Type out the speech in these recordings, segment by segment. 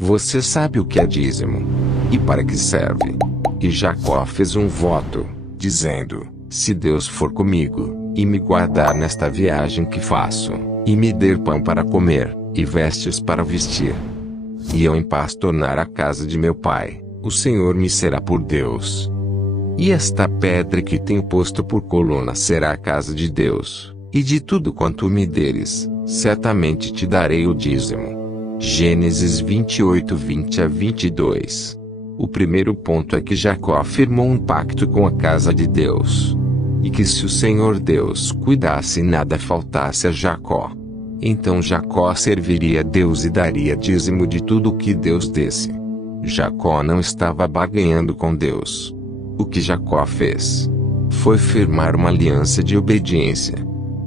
Você sabe o que é dízimo? E para que serve? E Jacó fez um voto, dizendo: se Deus for comigo, e me guardar nesta viagem que faço, e me der pão para comer, e vestes para vestir, e eu em paz tornar a casa de meu pai, o Senhor me será por Deus. E esta pedra que tenho posto por coluna será a casa de Deus, e de tudo quanto me deres, certamente te darei o dízimo. Gênesis 28, 20 a 22. O primeiro ponto é que Jacó firmou um pacto com a casa de Deus. E que se o Senhor Deus cuidasse nada faltasse a Jacó. Então Jacó serviria a Deus e daria dízimo de tudo o que Deus desse. Jacó não estava barganhando com Deus. O que Jacó fez foi firmar uma aliança de obediência.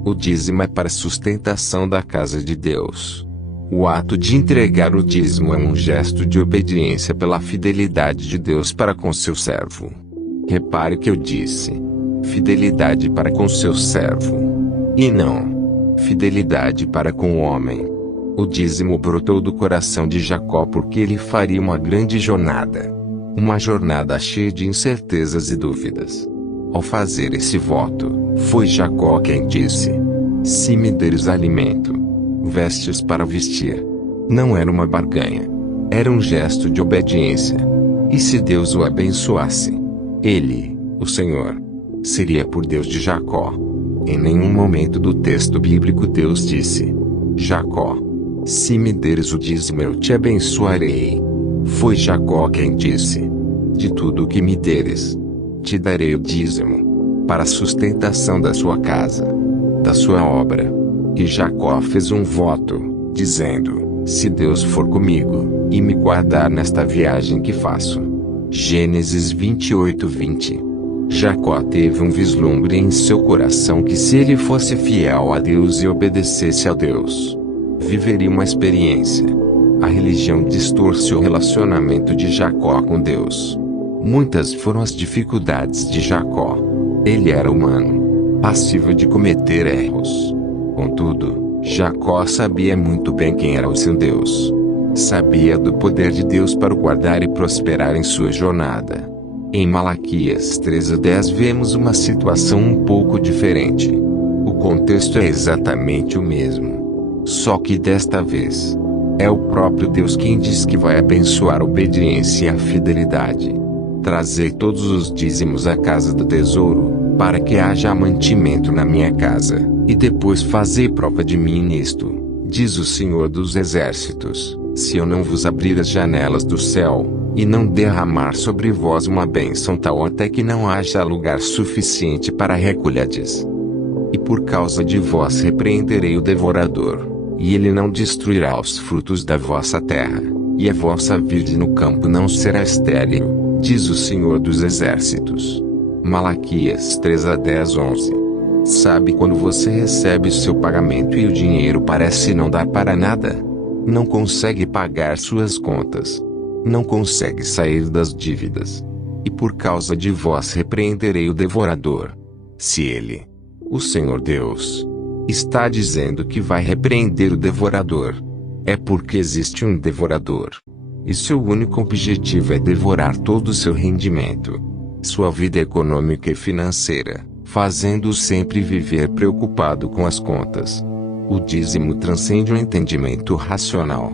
O dízimo é para a sustentação da casa de Deus. O ato de entregar o dízimo é um gesto de obediência pela fidelidade de Deus para com seu servo. Repare que eu disse fidelidade para com seu servo, e não fidelidade para com o homem. O dízimo brotou do coração de Jacó porque ele faria uma grande jornada. Uma jornada cheia de incertezas e dúvidas. Ao fazer esse voto, foi Jacó quem disse: se me deres alimento, vestes para vestir. Não era uma barganha. Era um gesto de obediência. E se Deus o abençoasse, ele, o Senhor, seria por Deus de Jacó. Em nenhum momento do texto bíblico Deus disse: Jacó, se me deres o dízimo eu te abençoarei. Foi Jacó quem disse: de tudo o que me deres, te darei o dízimo, para a sustentação da sua casa, da sua obra. E Jacó fez um voto, dizendo: se Deus for comigo, e me guardar nesta viagem que faço. Gênesis 28, 20. Jacó teve um vislumbre em seu coração que se ele fosse fiel a Deus e obedecesse a Deus, viveria uma experiência. A religião distorce o relacionamento de Jacó com Deus. Muitas foram as dificuldades de Jacó. Ele era humano, passível de cometer erros. Contudo, Jacó sabia muito bem quem era o seu Deus. Sabia do poder de Deus para o guardar e prosperar em sua jornada. Em Malaquias 3:10 vemos uma situação um pouco diferente. O contexto é exatamente o mesmo. Só que desta vez, é o próprio Deus quem diz que vai abençoar a obediência e a fidelidade. Trazei todos os dízimos à casa do tesouro, para que haja mantimento na minha casa, e depois fazei prova de mim nisto, diz o Senhor dos Exércitos, se eu não vos abrir as janelas do céu, e não derramar sobre vós uma bênção tal até que não haja lugar suficiente para recolherdes. E por causa de vós repreenderei o devorador, e ele não destruirá os frutos da vossa terra, e a vossa vide no campo não será estéril, diz o Senhor dos Exércitos. Malaquias 3:10, 11. Sabe quando você recebe seu pagamento e o dinheiro parece não dar para nada? Não consegue pagar suas contas. Não consegue sair das dívidas. E por causa de vós repreenderei o devorador. Se ele, o Senhor Deus, está dizendo que vai repreender o devorador, é porque existe um devorador. E seu único objetivo é devorar todo o seu rendimento, sua vida econômica e financeira, fazendo-o sempre viver preocupado com as contas. O dízimo transcende o entendimento racional.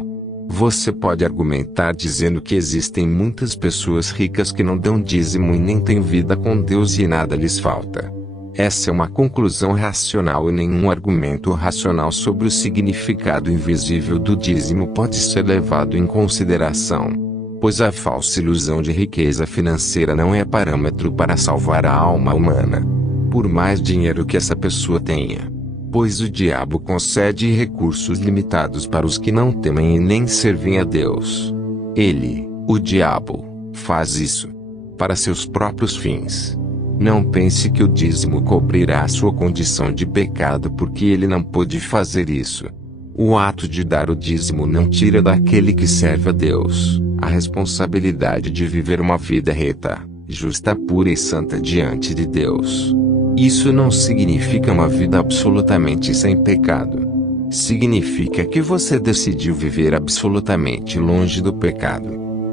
Você pode argumentar dizendo que existem muitas pessoas ricas que não dão dízimo e nem têm vida com Deus e nada lhes falta. Essa é uma conclusão racional e nenhum argumento racional sobre o significado invisível do dízimo pode ser levado em consideração. Pois a falsa ilusão de riqueza financeira não é parâmetro para salvar a alma humana. Por mais dinheiro que essa pessoa tenha. Pois o diabo concede recursos limitados para os que não temem e nem servem a Deus. Ele, o diabo, faz isso para seus próprios fins. Não pense que o dízimo cobrirá sua condição de pecado porque ele não pôde fazer isso. O ato de dar o dízimo não tira daquele que serve a Deus a responsabilidade de viver uma vida reta, justa, pura e santa diante de Deus. Isso não significa uma vida absolutamente sem pecado. significa que você decidiu viver absolutamente longe do pecado.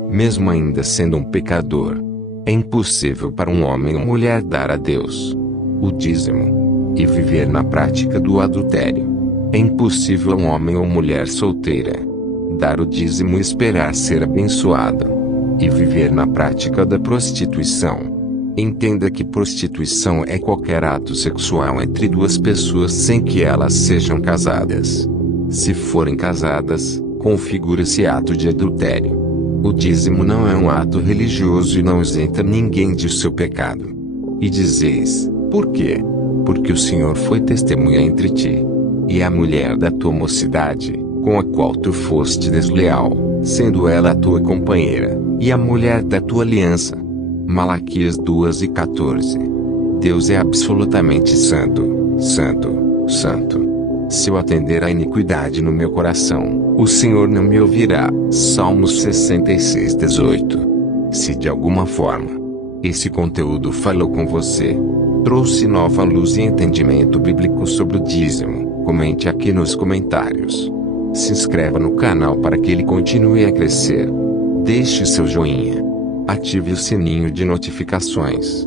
Mesmo ainda sendo um pecador, é impossível para um homem ou mulher dar a Deus o dízimo e viver na prática do adultério. É impossível a um homem ou mulher solteira dar o dízimo e esperar ser abençoado e viver na prática da prostituição. Entenda que prostituição é qualquer ato sexual entre duas pessoas sem que elas sejam casadas. Se forem casadas, configura-se ato de adultério. O dízimo não é um ato religioso e não isenta ninguém de seu pecado. E dizeis, por quê? Porque o Senhor foi testemunha entre ti e a mulher da tua mocidade, com a qual tu foste desleal, sendo ela a tua companheira, e a mulher da tua aliança. Malaquias 2:14. Deus é absolutamente santo, santo, santo. Se eu atender à iniquidade no meu coração, o Senhor não me ouvirá. Salmos 66:18. Se de alguma forma esse conteúdo falou com você, trouxe nova luz e entendimento bíblico sobre o dízimo, comente aqui nos comentários. Se inscreva no canal para que ele continue a crescer. Deixe seu joinha. Ative o sininho de notificações.